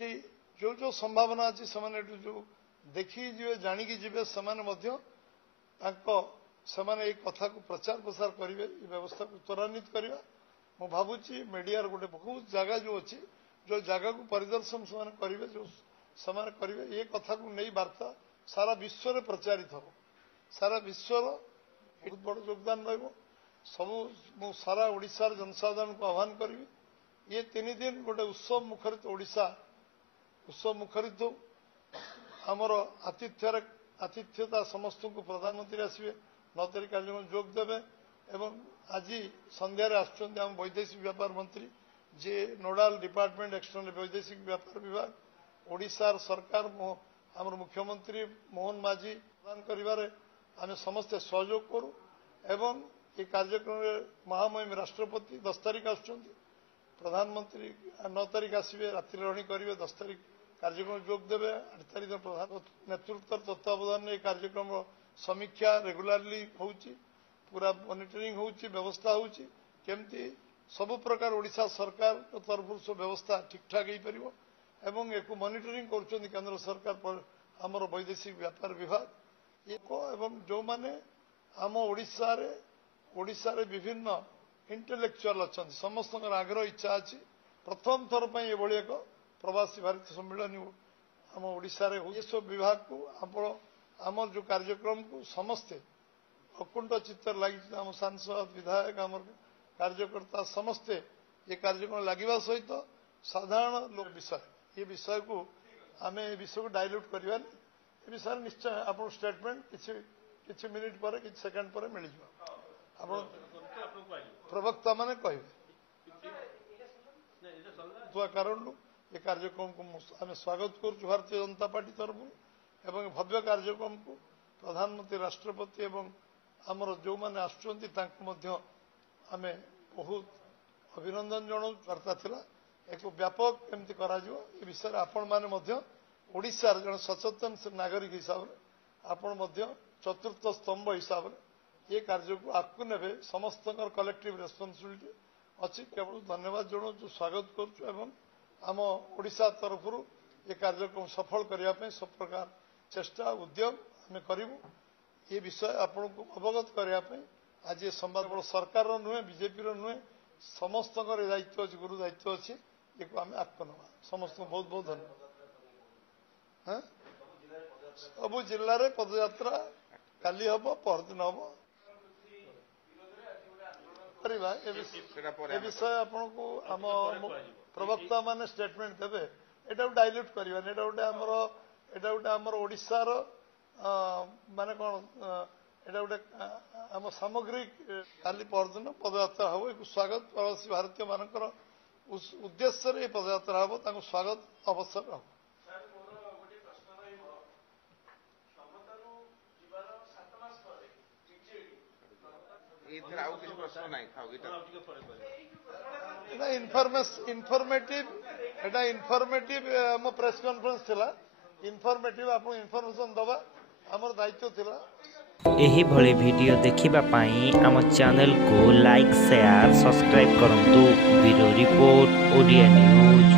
कि जो जो संभावना अच्छी से जो देखी जी जाणिकी जी से कथा को प्रचार प्रसार करेंगे व्यवस्था को त्वरान्वित करवा मु भावुची मीडिया गोटे बहुत जगह जो अच्छी जो जगह को परिदर्शन से करेंगे जो से करेंगे ये कथा को नहीं वार्ता सारा विश्व में प्रचारित हो सारा विश्व बहुत बड़ योगदान रबू मु सारा ओडिशार जनसाधारण को आह्वान करी ये 3 दिन गोटे उत्सव मुखरित ओडिशा उत्सव मुखरित हो आमर आतिथ्यता समस्त को प्रधानमंत्री आसवे 9 तारिख कार्यक्रम जोग देवे एवं आज संध्यारे आसुच्चंती आम वैदेशिक व्यापार मंत्री जे नोडाल डिपार्टमेंट एक्सटर्नल वैदेशिक व्यापार विभाग ओडिशार सरकार आमर मुख्यमंत्री मोहन माझी प्रदान करिवारे आमे समस्ते सहयोग करू एवं ये कार्यक्रम महामहिम राष्ट्रपति 10 तारिख आसुच्चंती प्रधानमंत्री 9 तारिख आसवे रात्रि रही करेंगे 10 तारिख कार्यक्रम जोग देवे 8 तारिख प्रधान नेतृत्व तत्वावधान में कार्यक्रम समीक्षा रेगुलारली होउची पूरा मॉनिटरिंग होउची व्यवस्था होउची केमती सब प्रकार ओडिशा सरकार तरफ से व्यवस्था ठीक ठाक हो पार एवं एक मॉनिटरिंग कर केंद्र सरकार आमर वैदेशिक व्यापार विभाग एवं जो माने आम ओडिशा रे विभिन्न इंटेलेक्चुअल अच्छा समस्त आग्रह इच्छा अच्छी प्रथम थर पर ये एक प्रवासी भारतीय सम्मेलन आम ओडिशा रे ये सब विभाग को आमर जो कार्यक्रम को समस्ते अकुंठ चित्तर लगी आम सांसद विधायक आम कार्यकर्ता समस्ते ये कार्यक्रम लगे सहित साधारण लोक विषय को आम ए विषय को डाइल्यूट करवा ये विषय निश्चय आप स्टेटमेंट किसी मिनिट पर कि सेकेंड पर मिल आप प्रवक्ता माने कहे कारण ये कार्यक्रम को आम स्वागत कर भारतीय जनता पार्टी तरफ एवं भव्य कार्यक्रम को प्रधानमंत्री राष्ट्रपति एवं आमर जो मैंने आम बहुत अभिनंदन जनाऊँ वार्ता थिला एक व्यापक एमती करा ए विषय आपण मैंने ओडिशार जन सचेतन नागरिक हिसाब से आपण चतुर्थ स्तंभ हिसाब से ये कार्य को आगू ने समस्त कलेक्टिव रेस्पॉन्सिबिलिटी अच्छी केवल धन्यवाद जनाऊँ स्वागत करुँ आम ओडिशा तरफ ये कार्यक्रम सफल करने सब प्रकार चेष्टा उद्यम आम करूँ ये विषय आपण को अवगत करने आज ये संवाद बड़ सरकार नुहे बीजेपी नुहे समस्त दायित्व अच्छी गुरु दायित्व अच्छी ये आम आगक ना समस्त बहुत बहुत धन्यवाद हाँ सब जिले में पदयात्रा काली हम परदिन हम विषय आपन को आम प्रवक्ता माने स्टेटमेंट देवे एटा डाइल्यूट करवा एटा गोटे आमर ओडिशार माने कौन एटा गोटे आम सामग्रिक काली परदिन पदयात्रा हम एक स्वागत प्रवासी भारतीय मानकर उद्देश्य ये पदयात्रा हम स्वागत अवसर हम इनफॉर्मेटिव प्रेस कॉन्फ्रेंस थिला इनफॉर्मेटिव आपन इनफॉर्मेशन दबा हमर दायित्व थिला एही भली वीडियो देखिबा पाई आम चैनल को लाइक शेयर सब्सक्राइब करंतु ब्यूरो रिपोर्ट ओडिया न्यूज।